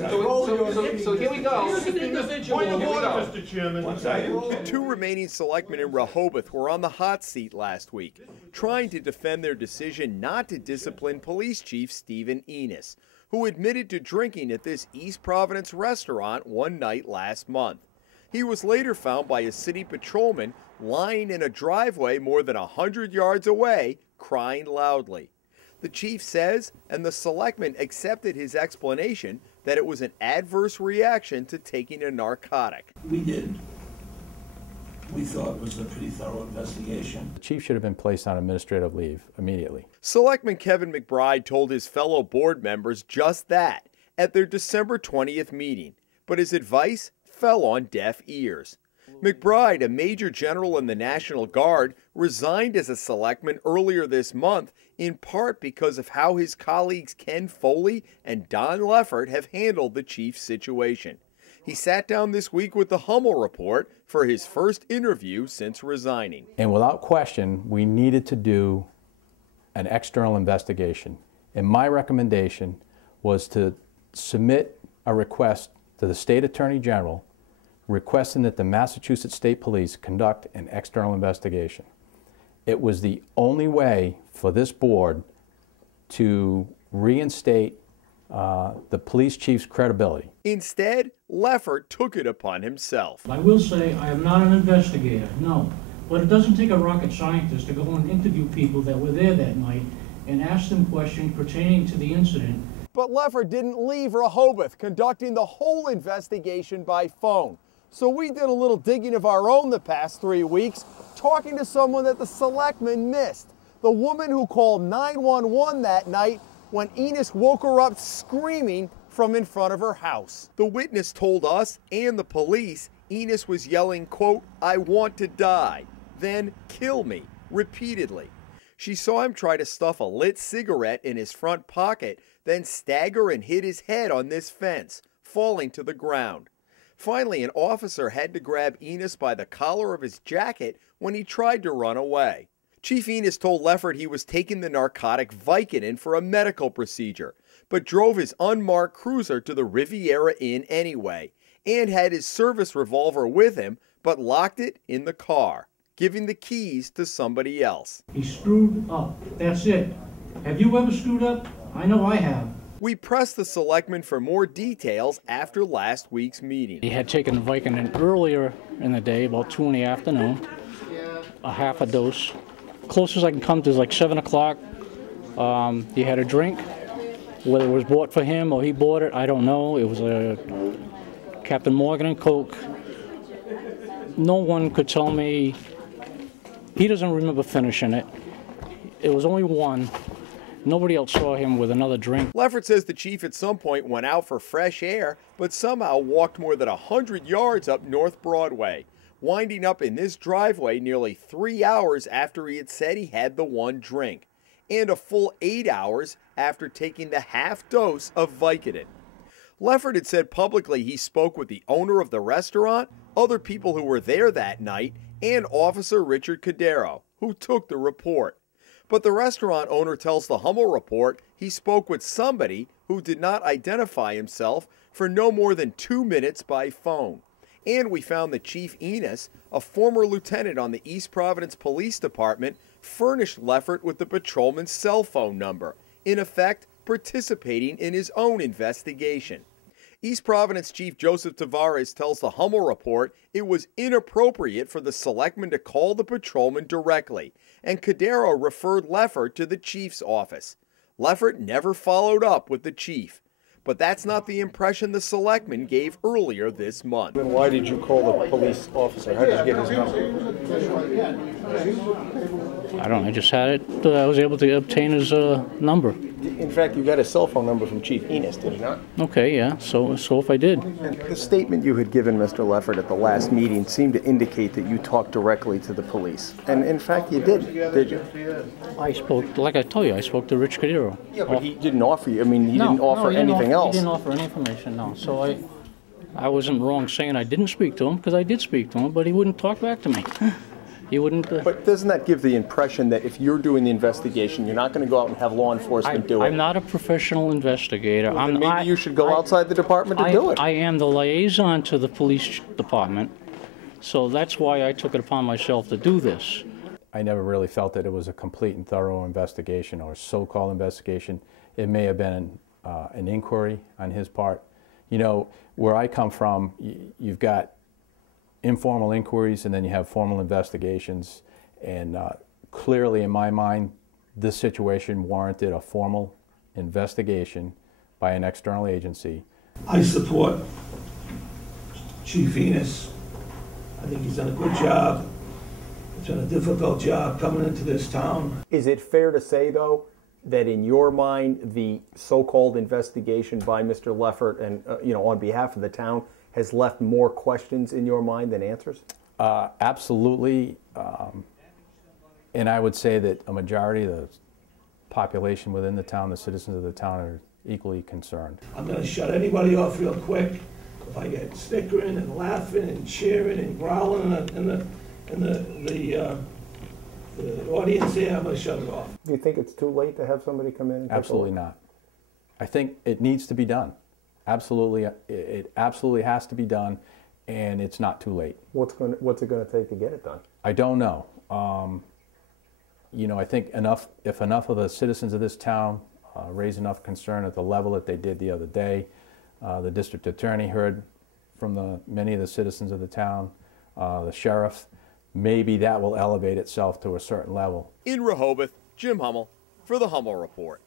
So here we go. Point of order, Mr. Chairman. Two remaining selectmen in Rehoboth were on the hot seat last week, trying to defend their decision not to discipline Police Chief Stephen Enos, who admitted to drinking at this East Providence restaurant one night last month. He was later found by a city patrolman lying in a driveway more than 100 yards away, crying loudly. The chief says, and the selectmen accepted his explanation, that it was an adverse reaction to taking a narcotic. We did. We thought it was a pretty thorough investigation. The chief should have been placed on administrative leave immediately. Selectman Kevin McBride told his fellow board members just that at their December 20th meeting, but his advice fell on deaf ears. McBride, a major general in the National Guard, resigned as a selectman earlier this month, in part because of how his colleagues Ken Foley and Don Leffert have handled the chief's situation. He sat down this week with the Hummel Report for his first interview since resigning. And without question, we needed to do an external investigation. And my recommendation was to submit a request to the State Attorney General requesting that the Massachusetts State Police conduct an external investigation. It was the only way for this board to reinstate the police chief's credibility. Instead, Leffert took it upon himself. I will say I am not an investigator, no. But it doesn't take a rocket scientist to go and interview people that were there that night and ask them questions pertaining to the incident. But Leffert didn't leave Rehoboth, conducting the whole investigation by phone. So we did a little digging of our own the past 3 weeks, talking to someone that the selectmen missed. The woman who called 911 that night when Enos woke her up screaming from in front of her house. The witness told us and the police Enos was yelling, quote, "I want to die," then "kill me," repeatedly. She saw him try to stuff a lit cigarette in his front pocket, then stagger and hit his head on this fence, falling to the ground. Finally, an officer had to grab Enos by the collar of his jacket when he tried to run away. Chief Enos told Leffert he was taking the narcotic Vicodin for a medical procedure, but drove his unmarked cruiser to the Riviera Inn anyway, and had his service revolver with him, but locked it in the car, giving the keys to somebody else. He screwed up. That's it. Have you ever screwed up? I know I have. We pressed the selectman for more details after last week's meeting. He had taken Vicodin earlier in the day, about 2 in the afternoon, a half a dose. Closest I can come to is like 7 o'clock. He had a drink. Whether it was bought for him or he bought it, I don't know. It was a Captain Morgan and Coke. No one could tell me. He doesn't remember finishing it. It was only one. Nobody else saw him with another drink. Leffert says the chief at some point went out for fresh air, but somehow walked more than 100 yards up North Broadway, winding up in this driveway nearly 3 hours after he had said he had the one drink, and a full 8 hours after taking the half dose of Vicodin. Leffert had said publicly he spoke with the owner of the restaurant, other people who were there that night, and Officer Richard Cadero, who took the report. But the restaurant owner tells the Hummel Report he spoke with somebody who did not identify himself for no more than 2 minutes by phone. And we found that Chief Enos, a former lieutenant on the East Providence Police Department, furnished Leffert with the patrolman's cell phone number, in effect participating in his own investigation. East Providence Chief Joseph Tavares tells the Hummel Report it was inappropriate for the selectman to call the patrolman directly, and Cadero referred Leffert to the chief's office. Leffert never followed up with the chief. But that's not the impression the selectman gave earlier this month. Then why did you call the police officer? How did you get his number? I don't know, I just had it. I was able to obtain his number. In fact, you got a cell phone number from Chief Enos, did you not? Okay, yeah, so if I did. And the statement you had given Mr. Leffert at the last meeting seemed to indicate that you talked directly to the police. And in fact, you did you? I spoke, like I told you, I spoke to Rich Cadero. Yeah, but he didn't offer you, he didn't offer anything else. He didn't offer any information, no. So I wasn't wrong saying I didn't speak to him, because I did speak to him, but he wouldn't talk back to me. He wouldn't. But doesn't that give the impression that if you're doing the investigation, you're not going to go out and have law enforcement do it? I'm not a professional investigator. Well, then maybe you should go outside the department to do it. I am the liaison to the police department, so that's why I took it upon myself to do this. I never really felt that it was a complete and thorough investigation or so-called investigation. It may have been an inquiry on his part. You know, where I come from, you've got informal inquiries and then you have formal investigations. And clearly, in my mind, this situation warranted a formal investigation by an external agency. I support Chief Enos. I think he's done a good job. He's done a difficult job coming into this town. Is it fair to say, though, that in your mind, the so-called investigation by Mr. Leffert and, on behalf of the town has left more questions in your mind than answers? Absolutely. And I would say that a majority of the population within the town, the citizens of the town, are equally concerned. I'm going to shut anybody off real quick. If I get snickering and laughing and cheering and growling in the audience here, I'm going to shut it off. Do you think it's too late to have somebody come in and take Absolutely not. I think it needs to be done. Absolutely, it absolutely has to be done, and it's not too late. What's it going to take to get it done? I don't know. I think if enough of the citizens of this town raise enough concern at the level that they did the other day, the district attorney heard from many of the citizens of the town, the sheriff, maybe that will elevate itself to a certain level. In Rehoboth, Jim Hummel for the Hummel Report.